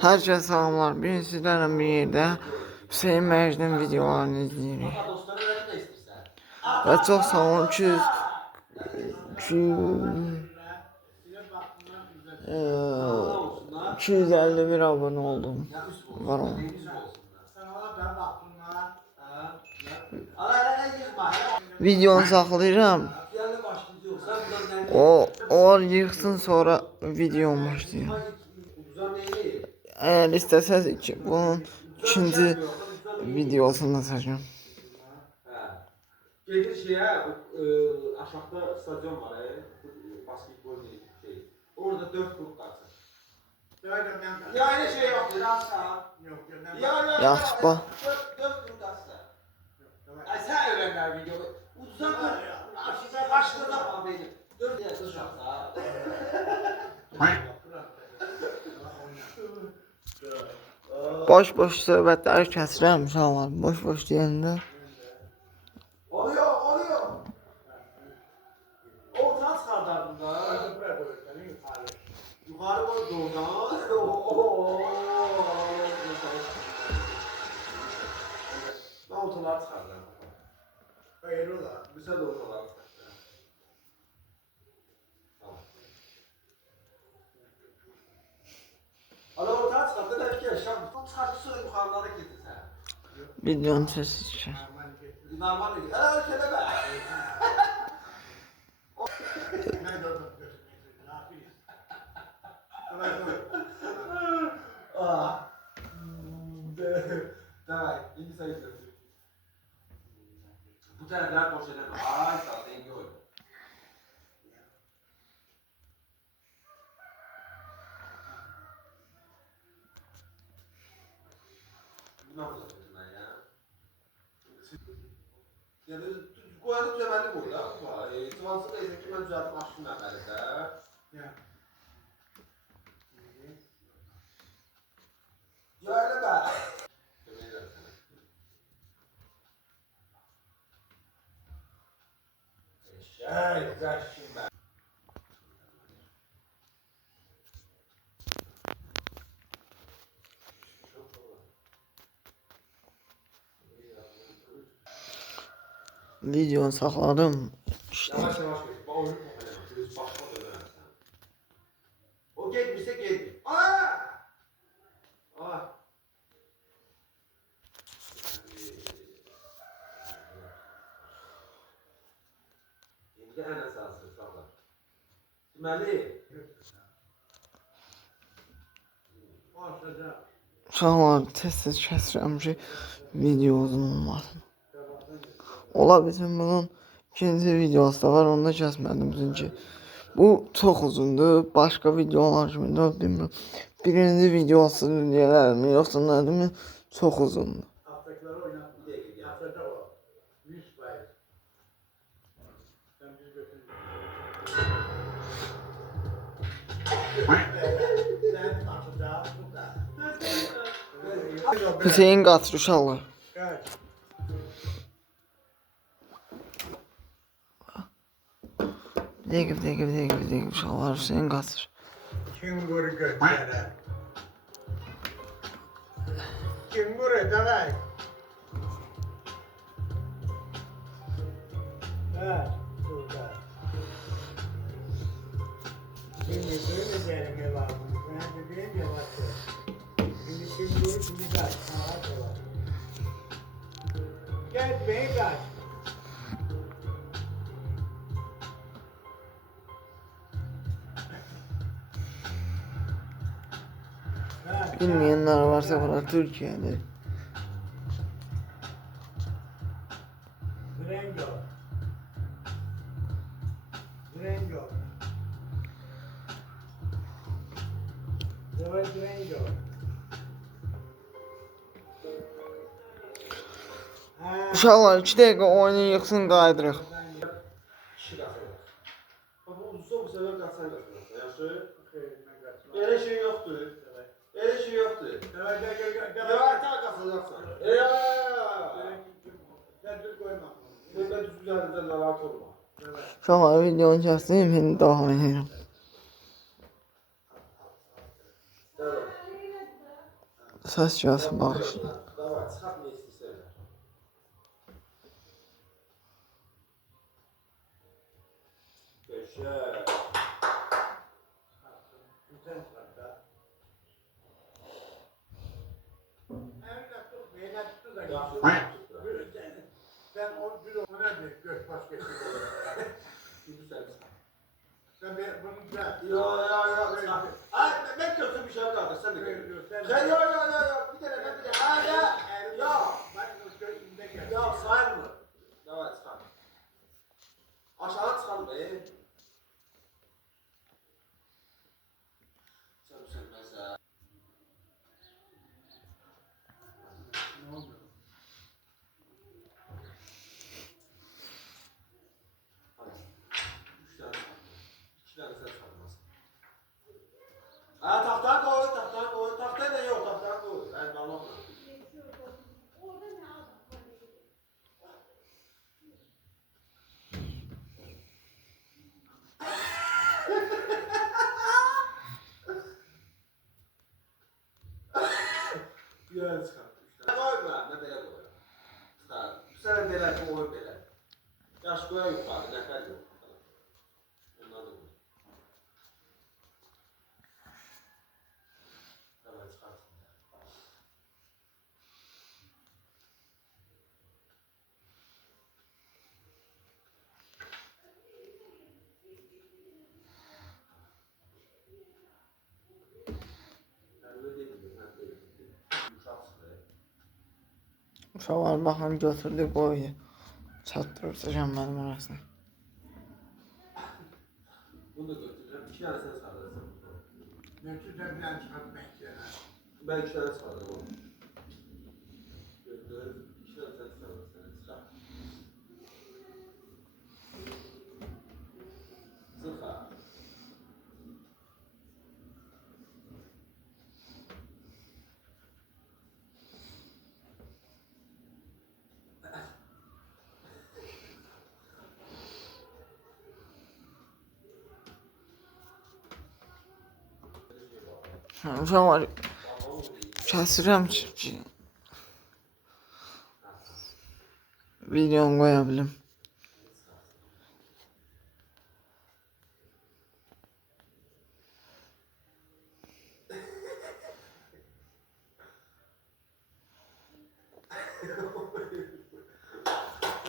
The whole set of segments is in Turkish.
Herkese selamlar. Bir sizlerle bir yerde Hüseyin Məcdin videolarını izləyirik. Və çox sağ olun 251 abone oldum. Var olun. Videonu saxlayıram. O yıxsın sonra videom başlayır. Eğer istəsəz ki, bunun ikinci videosunu da çəkəm. Gedir şeye, aşağıda stadion var, basketbol şey. Orada 4 grup kalsın. Ya öyle şey yok, biraz sağ. Yaxşı, bax. 4 grup kalsın. Ay sen öğrenler videoyu. Uzak aşağıda da benim. 4 yaşında sağ. Boş söhbətləri kəsirəm uşaqlar. Boş deyəndə. Oluyor. Ortadan çıkardardım da. Yukarı koy doğrudan. Ben ortaları çıkardım. Hayır ola. Güzel de ortaları çıkardım. Tamam. Ala ortadan çıkardı. Belki yaşam. Çıkardı sonra yukarılara gitti sen. Videonun sesi çıxır. Normal değil. Öyle kelebe. Давай, иди sayı. Bu taraflar boş edemem. Ay sağ denge oydu. Bu ne olacak ben ya? Yani koyanı düzəməli bu da. Tıvansız da izin ki, mən düzəltib açdım əməli də. Ya elə bə. Demək edirəm sənə. Eşək, qəşkim bə. Videonu saxladım. İşte. Yavaş geç. Bax, oyunu qoxaləmə. Göz başına dönərsən. O getmirsə getmir. İndi ən əsası uşaqlar. Deməli. Uşaqlar tez kəsirəm ki, video uzun olmasın. Ola bizim bunun ikinci videosu da var, onu da kəsmədim çünki bu çox uzundur. Başqa videolar kimi də bilmirəm. Birinci videosu deyələrmi, yoxsa nədirmi? Çox uzundur. Alttakiləri oynat bir dəqiqə. Alttaki o. 100%. Sen biz götürün. Hüseyin qaçır uşaqlar. Bir dəqiqə uşaqlar, Hüseyin qaçır. Kim vurur götürene? Kim vurur davay? Ha, burada. Şimdi böyle gelme var. Ben de benim yavaşça. Şimdi kim vurur, şimdi kaç. Sağa var. Gel beni kaç. Bilmeyenler varsa bana Türkiye'de. Durango. Durango. Uşaqlar 2 dəqiqə oyunu yıxsın qaydırıq. Bu uzun bu sefer kaçsan kaçırırsa. Yaxşı? Elə şey yoxdur. Elə şey yoxdur. Ya ata qaçacaqsan. Tədbir qoyma. Burada düzgün narahat olma. Uşaqlar videonu kəsdim, indi davam edirəm. Ses gelsin bağışla. Davay, çıxart ne istəyirsən. Gözəl. Sen o bir ona bir göz baş geçsin. Sen bunu bırak. Yo. Ay ben götür bir şey kaldı. Sen de götür. Sen yo. Bir tane ben bir tane. Ay ya. Yo. Ben o gözümde gel. Ya sayır mı? Davay çıxart. Aşağı çıxalım be. Sen mesela. Ne oldu? Üç tane çıxart. İki tane sen çıxartmasın. Ha tahtaya koy. Tahtaya da yok. Tahtaya koy. Ben bağlamam. Güzel çıxart. Koyma. Ben belə koyuram. Çıxart. Sen belə koy belə. Yaş koya yukarı. Nəfər yox. Onlar da koy. Davay çıxart. Uşaqlar baxın götürdü qoydu. Çatdırırsan mənim arasına. Bunu da götürürüm. İki tane sen sağlarsın. Götürsen bir an çıkartmak yerine. Ben iki tane sağlarım. Götür. İki tane sen sağlarsın. Çıkar. Sıfır. Uşaqlar kəsirəm ki videonu qoya bilim.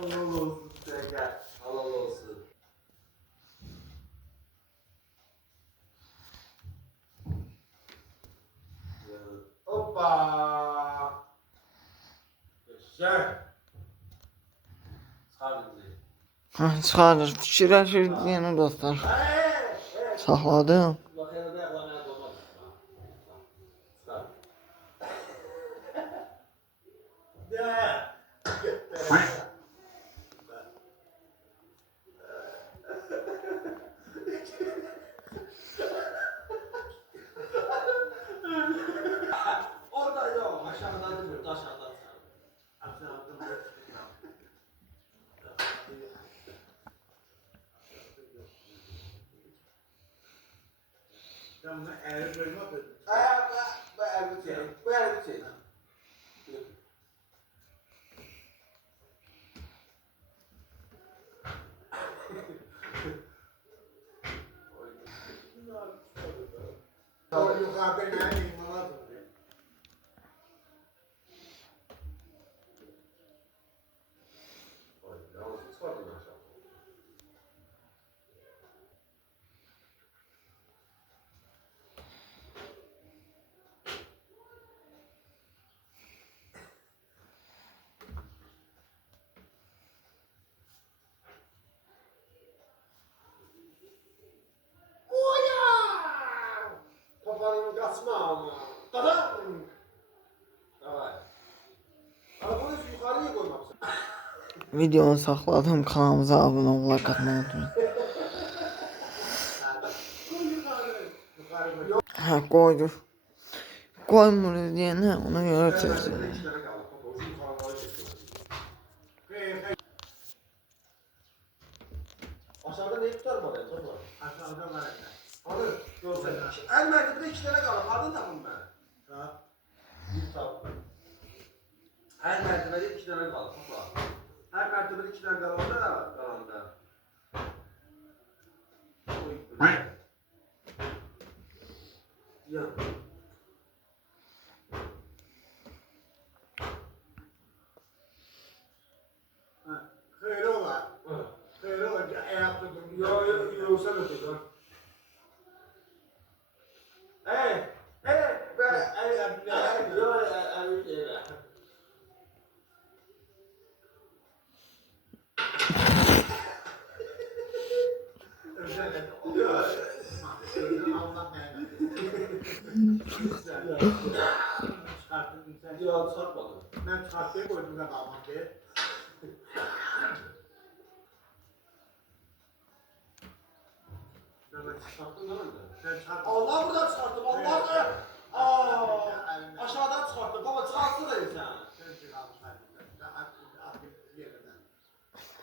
Halal olsun sen gel. Halal olsun. Hoppa. Güzel. Çıkar bizi. Çıxarır. Fikirləşir yenə dostlar. Saxladım. Bak yanında ayaklarına dolma. Çıkar. Orada yok. Aşağıdan değil, aşağıdan çıkar. Sen bunu eğri koymadın. Bu elbi çek. Bu elbi çek. O yukarıda ne imana tutuyor. Yalnız çıkardın aşağı. Kafanın kaçma ama. Kazan. Davay. Arabanı yukarıya koymamışsın. Videonu saxladım. Kanalımıza abunə ol, like atmayı unutmayın. Koy yukarı. Yukarı koy. Hə, qoydu. Qoymur deyənə ona görə çəkdim. İki tane kaldı. Baba, ucu yukarılara çekiyor. Aşağıda ne tutar var ya? Dur var. Aşağıda var ya. Anı, görsen. En merkezde iki tane kaldı. Pardon takım ben. Saat mərtəbədə 2 dənə qalır. Topla. Hər mərtəbədə 2 dənə qalanda qalanda. Ya. Xeyri olar. Xeyri olar ki, ayaqda durmuyor. Yo, sen ötürün. Yo, satmadım. Ben çıkarttığı koydum da kalmak diye. Sattın değil mi? Ben çıkarttım. Allah buradan çıkarttım. Allah da. Aşağıdan çıkarttım. Baba çıkarttı da insan. Sen çıkarmış halinden. Daha atayım yerinden.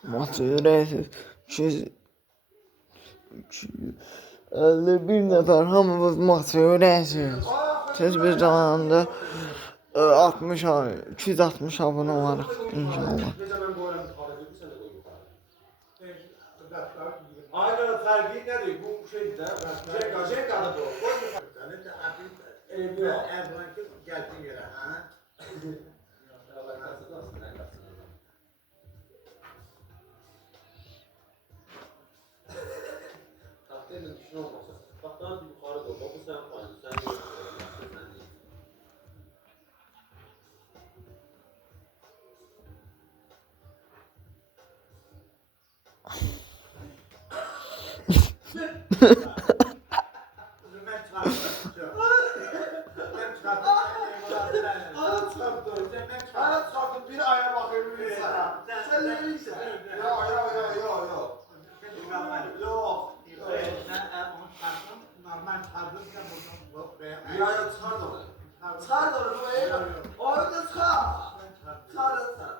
Maçı rəhsiz 251 nəfər hamımız maçı rəhsiz. Tez bir zamanda 260 abunə varıq inşallah. Necə mən qoyuram yuxarı dedi, sən də qoy yuxarı. Aynen fərqi nədir? Bu şeydir də. Jenqadır bu. Qoy yuxarı. Erdoğan ki gelsin yere. Ha? Tahtayla düşün olmasa. Tahtdan yuxarı doğru. Bu sən payın. Sən değil. Ben çıkarttım. Ben çıkarttım. Ana çıkarttın. Ana çıkarttın. Biri aya bakıyor. Biri sana. Sen ne bilirsin? Yok. Yok. Normal çıkardım. Ya çıkart onu. Çıkart onu. O öyle çıkart. Çıkart sen.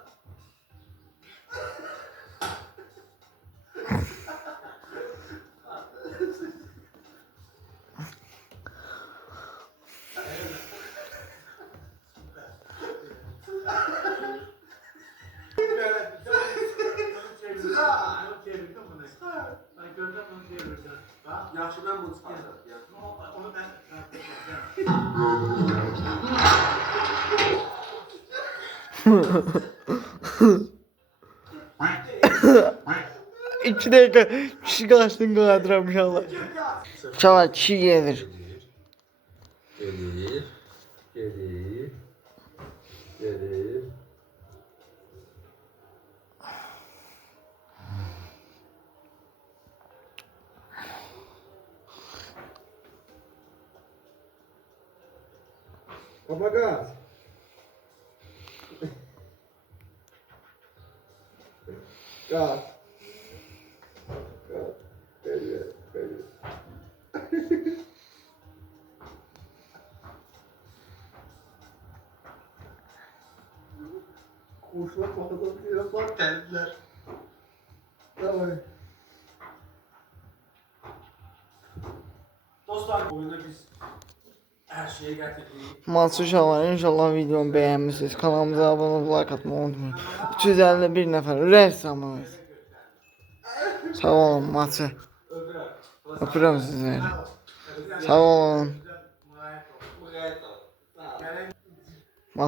Çevirdim bunu. Ben gördüm bunu çevirdim. Bak. Yaxşı ben bunu çıkartacağım. Onu ben İki dakika kişi kaçtın kaldıram inşallah. İnşallah kişi gelir. Gelir. Baba gaz. Gaz. Geliyor. Kuşlar kafadan biraz bak geldiler. Tamam. Dostlar oyunda biz her şeye getirdik. Maçı uşaqlar inşallah videomu bəyənmisiniz. Kanalımıza abunə olub like atmayı unutmayın. 251 nəfər rəssamız. Sağ olun maçı. Öpürəm sizləri. Sağ olun. Bu gayet doğru.